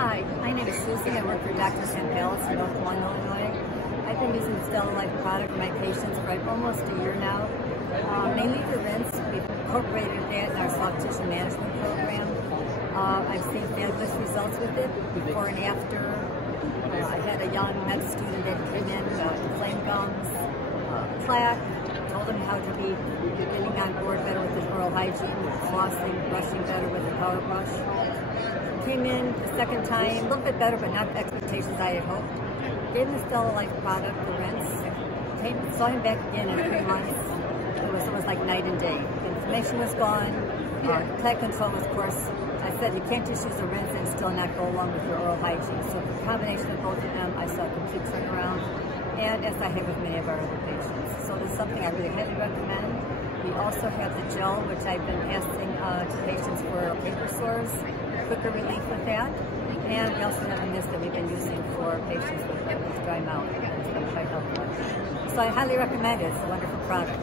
Hi, my name is Susie. I work for Dr. St. Palace in North Lawn, Illinois. I've been using the StellaLife product for my patients for almost a year now. Mainly for rinse. We've incorporated that in our soft tissue management program. I've seen fabulous results with it before and after. I had a young med student that came in with inflamed gums, plaque. Told him how to be getting on board better with his oral hygiene, flossing, brushing better with the power brush. Came in the second time, a little bit better, but not the expectations I had hoped. Gave him the StellaLife product, the rinse. Saw him back again in 3 months. It was almost like night and day. The inflammation was gone. Plaque control, of course. I said you can't just use a rinse and still not go along with your oral hygiene. So the combination of both of them, I saw a complete turnaround. And as I have with many of our other patients. So this is something I really highly recommend. We also have the gel, which I've been passing to patients for paper sores, quicker relief with that. And we also have a mist that we've been using for patients with dry mouth. It's been quite helpful. So I highly recommend it. It's a wonderful product.